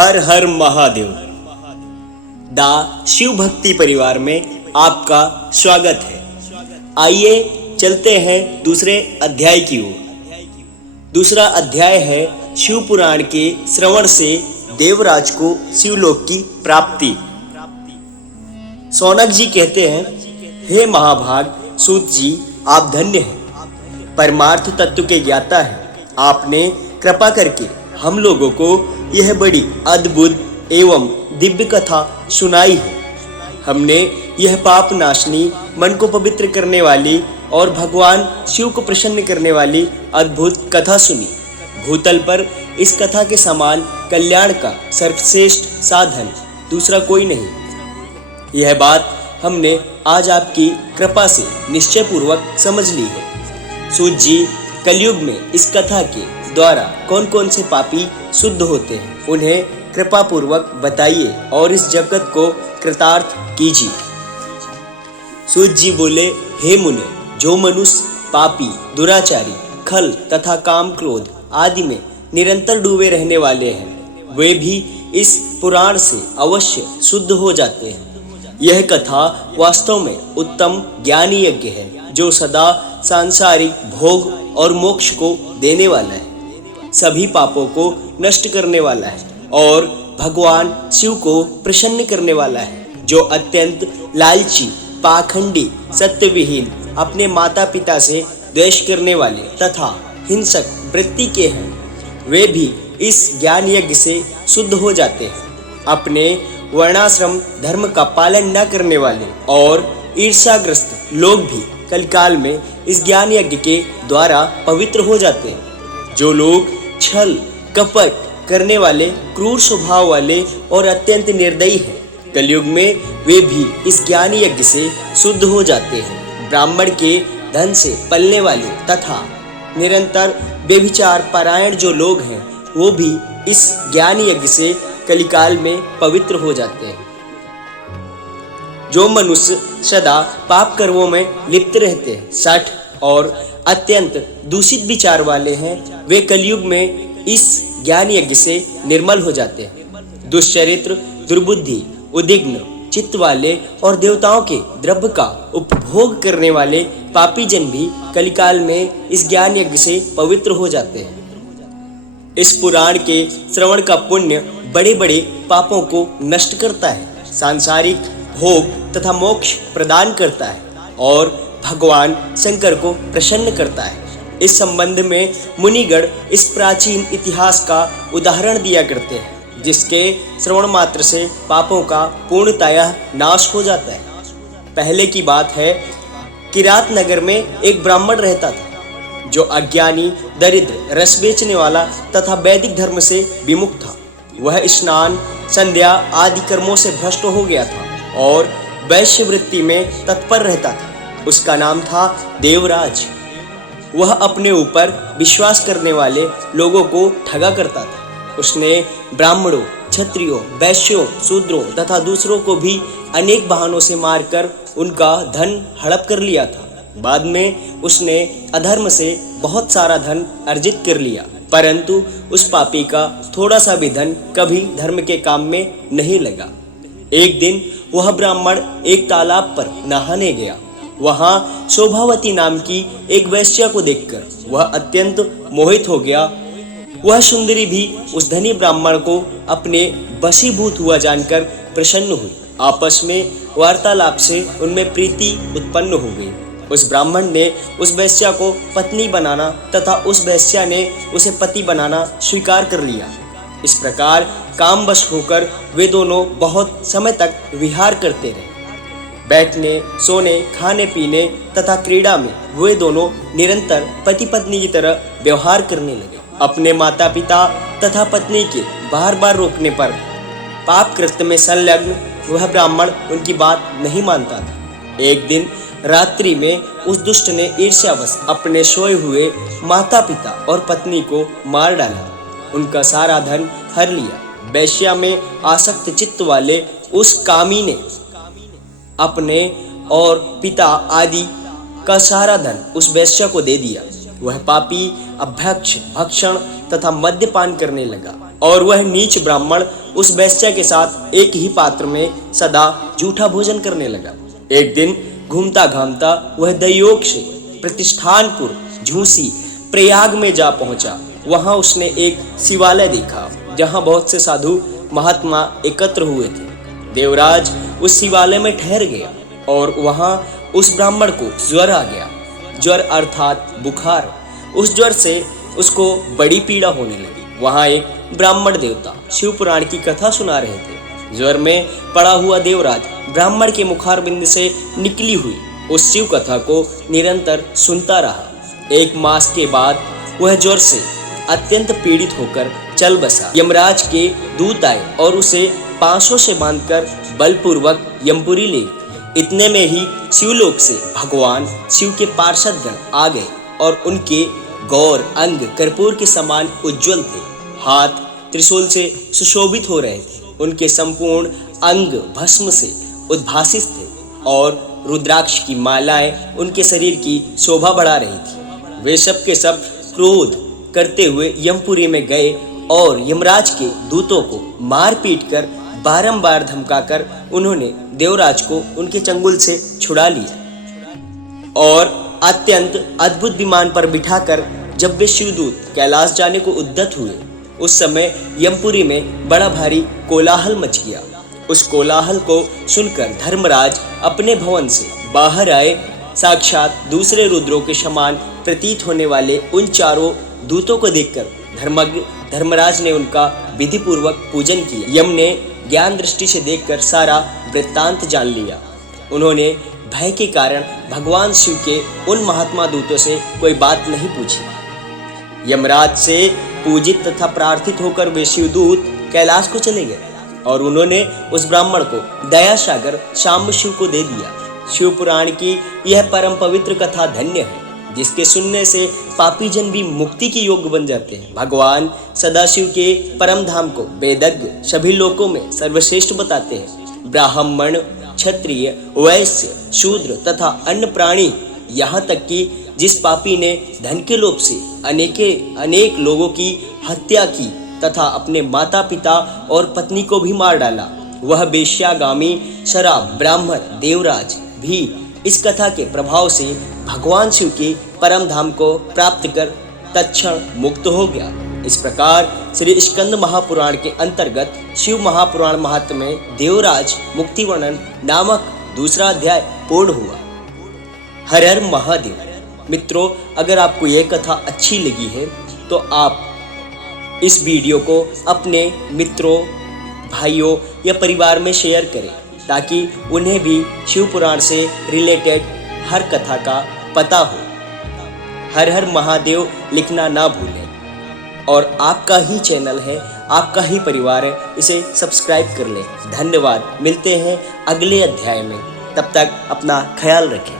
हर हर महादेव। दा शिव भक्ति परिवार में आपका स्वागत है। आइए चलते हैं दूसरे अध्याय की ओर। दूसरा अध्याय है शिव पुराण के श्रवण से देवराज को शिवलोक की प्राप्ति। सौनक जी कहते हैं, हे महाभाग सूत जी, आप धन्य हैं, परमार्थ तत्व के ज्ञाता हैं। आपने कृपा करके हम लोगों को यह बड़ी अद्भुत एवं दिव्य कथा सुनाई है। हमने यह पाप नाशनी, मन को पवित्र करने वाली और भगवान शिव को प्रसन्न करने वाली अद्भुत कथा सुनी। भूतल पर इस कथा के समान कल्याण का सर्वश्रेष्ठ साधन दूसरा कोई नहीं। यह बात हमने आज आपकी कृपा से निश्चय पूर्वक समझ ली है। सूत जी, कलयुग में इस कथा के द्वारा कौन कौन से पापी शुद्ध होते हैं, उन्हें कृपा पूर्वक बताइए और इस जगत को कृतार्थ कीजिए। सूत जी बोले, हे मुने, जो मनुष्य पापी, दुराचारी, खल तथा काम क्रोध आदि में निरंतर डूबे रहने वाले हैं, वे भी इस पुराण से अवश्य शुद्ध हो जाते हैं। यह कथा वास्तव में उत्तम ज्ञानी यज्ञ है, जो सदा सांसारिक भोग और मोक्ष को देने वाला है, सभी पापों को नष्ट करने वाला है और भगवान शिव को प्रसन्न करने वाला है। जो अत्यंत लालची, पाखंडी, सत्यविहीन, अपने माता पिता से द्वेष करने वाले तथा हिंसक वृत्ति के हैं, वे भी इस ज्ञान यज्ञ से शुद्ध हो जाते हैं। अपने वर्णाश्रम धर्म का पालन न करने वाले और ईर्ष्याग्रस्त लोग भी कलकाल में इस ज्ञान यज्ञ के द्वारा पवित्र हो जाते हैं। जो लोग छल कपट करने वाले, क्रूर स्वभाव वाले और अत्यंत निर्दयी हैं, कलयुग में वे भी इस ज्ञान यज्ञ से शुद्ध हो जाते हैं। ब्राह्मण के धन से पलने वाले तथा निरंतर व्यभिचार परायण जो लोग हैं, वो भी इस ज्ञान यज्ञ से कलिकाल में पवित्र हो जाते हैं। जो मनुष्य सदा पाप कर्मों में लिप्त रहते हैं, सठ और अत्यंत दूषित विचार वाले हैं, वे कलयुग में इस ज्ञान यज्ञ से निर्मल हो जाते हैं। दुष्चरित्र, दुर्बुद्धि, उद्विग्न चित्त वाले और देवताओं के द्रव्य का उपभोग करने वाले पापी जन भी कलिकाल में इस ज्ञान यज्ञ से पवित्र हो जाते हैं। इस पुराण के श्रवण का पुण्य बड़े बड़े पापों को नष्ट करता है, सांसारिक भोग तथा मोक्ष प्रदान करता है और भगवान शंकर को प्रसन्न करता है। इस संबंध में मुनिगण इस प्राचीन इतिहास का उदाहरण दिया करते हैं, जिसके श्रवण मात्र से पापों का पूर्णतः नाश हो जाता है। पहले की बात है, किरात नगर में एक ब्राह्मण रहता था, जो अज्ञानी, दरिद्र, रस बेचने वाला तथा वैदिक धर्म से विमुख था। वह स्नान, संध्या आदि कर्मों से भ्रष्ट हो गया था और वैश्य वृत्ति में तत्पर रहता था। उसका नाम था देवराज। वह अपने ऊपर विश्वास करने वाले लोगों को ठगा करता था। उसने ब्राह्मणों, क्षत्रियों, वैश्यों, शूद्रों तथा दूसरों को भी अनेक बहानों से मारकर उनका धन हड़प कर लिया था। बाद में उसने अधर्म से बहुत सारा धन अर्जित कर लिया, परंतु उस पापी का थोड़ा सा भी धन कभी धर्म के काम में नहीं लगा। एक दिन वह ब्राह्मण एक तालाब पर नहाने गया। वहां शोभावती नाम की एक वैश्या को देखकर वह अत्यंत मोहित हो गया। वह सुंदरी भी उस धनी ब्राह्मण को अपने वशीभूत हुआ जानकर प्रसन्न हुई। आपस में वार्तालाप से उनमें प्रीति उत्पन्न हो गई। उस ब्राह्मण ने उस वैश्या को पत्नी बनाना तथा उस वैश्या ने उसे पति बनाना स्वीकार कर लिया। इस प्रकार कामवश होकर वे दोनों बहुत समय तक विहार करते रहे। बैठने, सोने, खाने पीने तथा क्रीड़ा में वे दोनों निरंतर पति पत्नी की तरह व्यवहार करने लगे। अपने माता पिता तथा पत्नी के बार बार रोकने पर पाप कृत्य में संलग्न वह ब्राह्मण उनकी बात नहीं मानता था। एक दिन रात्रि में उस दुष्ट ने ईर्ष्यावश अपने सोए हुए माता पिता और पत्नी को मार डाला, उनका सारा धन हर लिया। वैश्या में आसक्त चित्त वाले उस कामी ने अपने और पिता आदि का सारा धन उस वैश्या को दे दिया। वह पापी अभ्यक्ष, भक्षण तथा मद्यपान करने लगा और वह नीच ब्राह्मण उस वेश्या के साथ एक ही पात्र में सदा जूठा भोजन करने लगा। एक दिन घूमता घामता वह दयोग से प्रतिष्ठानपुर झूसी प्रयाग में जा पहुंचा। वहां उसने एक शिवालय देखा जहां बहुत से साधु महात्मा एकत्र हुए थे। देवराज उस शिवालय में ठहर गया और वहां उस ब्राह्मण को ज्वर आ गया। ज्वर अर्थात बुखार। उस ज्वर से उसको बड़ी पीड़ा होने लगी। वहां एक ब्राह्मण देवता शिव पुराण की कथा सुना रहे थे। ज्वर में पड़ा हुआ देवराज ब्राह्मण के मुखारबिंद से निकली हुई उस शिव कथा को निरंतर सुनता रहा। 1 मास के बाद वह ज्वर से अत्यंत पीड़ित होकर चल बसा। यमराज के दूत आए और उसे पांसों से बांधकर बलपूर्वक यमपुरी ले। इतने में ही शिवलोक से भगवान शिव के पार्षदगण आ गए और उनके गौर अंग कर्पूर के समान उज्जवल थे। हाथ त्रिशूल से सुशोभित हो रहे थे। उनके संपूर्ण अंग भस्म से उद्भासित थे और रुद्राक्ष की मालाएं उनके शरीर की शोभा बढ़ा रही थी। वे सब के सब क्रोध करते हुए यमपुरी में गए और यमराज के दूतों को मार पीट कर बारंबार धमकाकर उन्होंने देवराज को उनके चंगुल से छुड़ा लिया और अत्यंत अद्भुत विमान पर बिठाकर जब वे शिवदूत कैलाश जाने को उद्यत हुए, उस समय यमपुरी में बड़ा भारी कोलाहल मच गया। उस कोलाहल को सुनकर धर्मराज अपने भवन से बाहर आए। साक्षात दूसरे रुद्रों के समान प्रतीत होने वाले उन चारों दूतों को देखकर धर्मराज ने उनका विधि पूर्वक पूजन किया। यम ने ज्ञान दृष्टि से देखकर सारा वृत्तांत जान लिया। उन्होंने भय के कारण भगवान शिव के उन महात्मा दूतों से कोई बात नहीं पूछी। यमराज से पूजित तथा प्रार्थित होकर वे शिवदूत कैलाश को चले गए और उन्होंने उस ब्राह्मण को दया सागर शाम्ब शिव को दे दिया। शिव पुराण की यह परम पवित्र कथा धन्य है, जिसके सुनने से पापी जन भी मुक्ति के योग्य बन जाते हैं। भगवान सदाशिव के परम धाम को वेदज्ञ सभी लोकों में सर्वश्रेष्ठ बताते हैं। ब्राह्मण, क्षत्रिय, वैश्य, शूद्र तथा अन्य प्राणी, यहाँ तक कि जिस पापी ने धन के लोभ से अनेक लोगों की हत्या की तथा अपने माता पिता और पत्नी को भी मार डाला, वह वेश्यागामी शराब ब्राह्मण देवराज भी इस कथा के प्रभाव से भगवान शिव के परम धाम को प्राप्त कर तत्क्षण मुक्त हो गया। इस प्रकार श्री स्कंद महापुराण के अंतर्गत शिव महापुराण महात्म्य में देवराज मुक्ति वर्णन नामक दूसरा अध्याय पूर्ण हुआ। हर हर महादेव। मित्रों, अगर आपको यह कथा अच्छी लगी है तो आप इस वीडियो को अपने मित्रों, भाइयों या परिवार में शेयर करें ताकि उन्हें भी शिव पुराण से रिलेटेड हर कथा का पता हो। हर हर महादेव लिखना ना भूलें। और आपका ही चैनल है, आपका ही परिवार है, इसे सब्सक्राइब कर लें। धन्यवाद। मिलते हैं अगले अध्याय में। तब तक अपना ख्याल रखें।